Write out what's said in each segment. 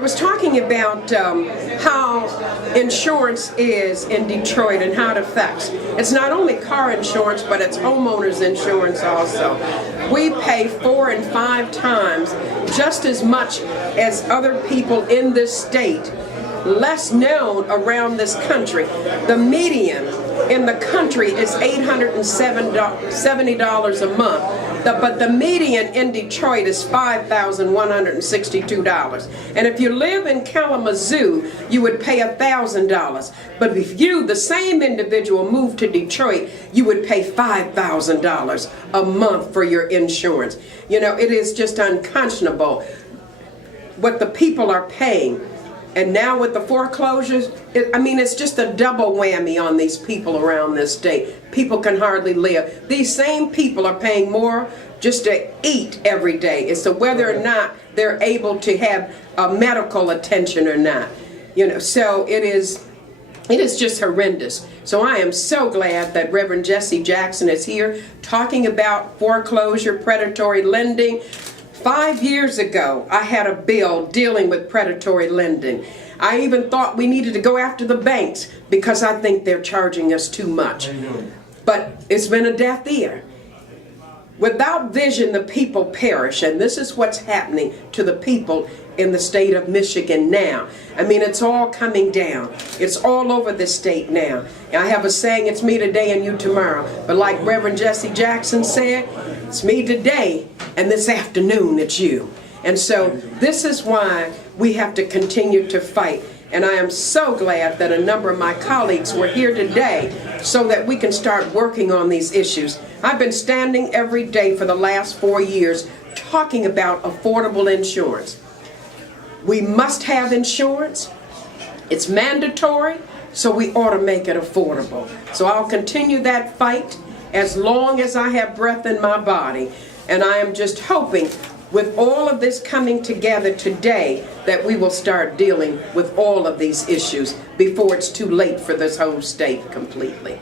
I was talking about how insurance is in Detroit and how it affects. It's not only car insurance, but it's homeowners insurance also. We pay 4 and 5 times just as much as other people in this state, less known around this country. The median in the country is $870 a month. But the median in Detroit is $5,162. And if you live in Kalamazoo, you would pay $1,000. But if you, the same individual, moved to Detroit, you would pay $5,000 a month for your insurance. You know, it is just unconscionable what the people are paying. And now with the foreclosures, it's just a double whammy on these people around this state. People can hardly live. These same people are paying more just to eat every day as to whether or not they're able to have medical attention or not. You know, so it is just horrendous. So I am so glad that Reverend Jesse Jackson is here talking about foreclosure, predatory lending. 5 years ago, I had a bill dealing with predatory lending. I even thought we needed to go after the banks because I think they're charging us too much. But it's been a deaf ear. Without vision, the people perish, and this is what's happening to the people in the state of Michigan now. It's all coming down. It's all over the state now. And I have a saying, it's me today and you tomorrow. But like Reverend Jesse Jackson said, it's me today and this afternoon it's you. And so this is why we have to continue to fight. And I am so glad that a number of my colleagues were here today so that we can start working on these issues. I've been standing every day for the last 4 years talking about affordable insurance. We must have insurance. It's mandatory, so we ought to make it affordable. So I'll continue that fight as long as I have breath in my body. And I am just hoping with all of this coming together today that we will start dealing with all of these issues before it's too late for this whole state completely.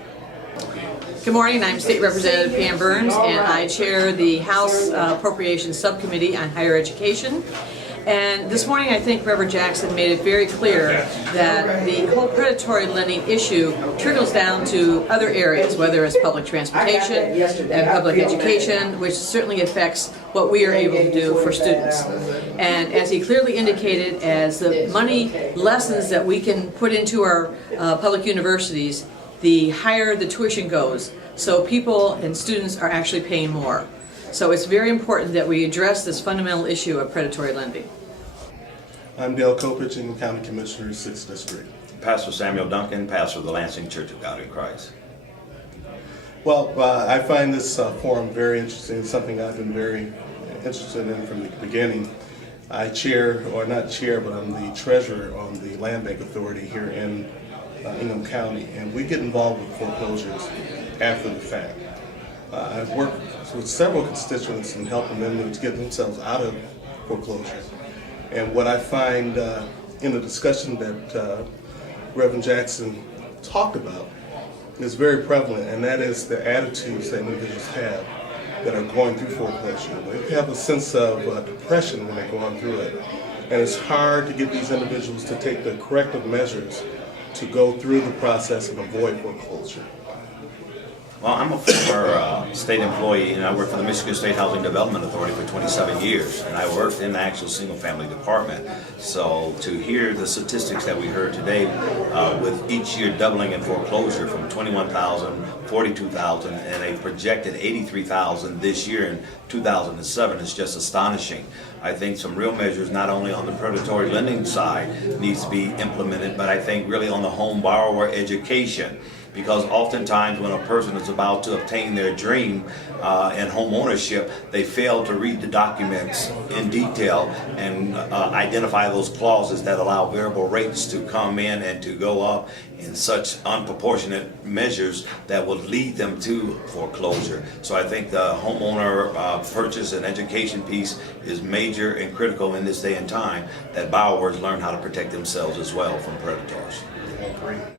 Good morning, I'm State Representative Pam Burns and I chair the House Appropriations Subcommittee on Higher Education. And this morning I think Reverend Jackson made it very clear that the whole predatory lending issue trickles down to other areas, whether it's public transportation and public education, which certainly affects what we are able to do for students. And as he clearly indicated, as the money lessons that we can put into our public universities, the higher the tuition goes. So people and students are actually paying more. So it's very important that we address this fundamental issue of predatory lending. I'm Dale Kopich, Ingham County Commissioner, 6th District. Pastor Samuel Duncan, pastor of the Lansing Church of God in Christ. Well, I find this forum very interesting. It's something I've been very interested in from the beginning. I chair, or not chair, but I'm the treasurer on the Land Bank Authority here in Ingham County, and we get involved with foreclosures after the fact. I've worked with several constituents in helping them to get themselves out of foreclosure. And what I find in the discussion that Reverend Jackson talked about is very prevalent, and that is the attitudes that individuals have that are going through foreclosure. They have a sense of depression when they're going through it. And it's hard to get these individuals to take the corrective measures to go through the process and avoid foreclosure. Well, I'm a former state employee, and I worked for the Michigan State Housing Development Authority for 27 years, and I worked in the actual single-family department. So to hear the statistics that we heard today, with each year doubling in foreclosure from 21,000, 42,000, and a projected 83,000 this year in 2007 is just astonishing. I think some real measures, not only on the predatory lending side, needs to be implemented, but I think really on the home borrower education. Because oftentimes when a person is about to obtain their dream in home ownership, they fail to read the documents in detail and identify those clauses that allow variable rates to come in and to go up in such unproportionate measures that will lead them to foreclosure. So I think the homeowner purchase and education piece is major and critical in this day and time, that borrowers learn how to protect themselves as well from predators. I agree.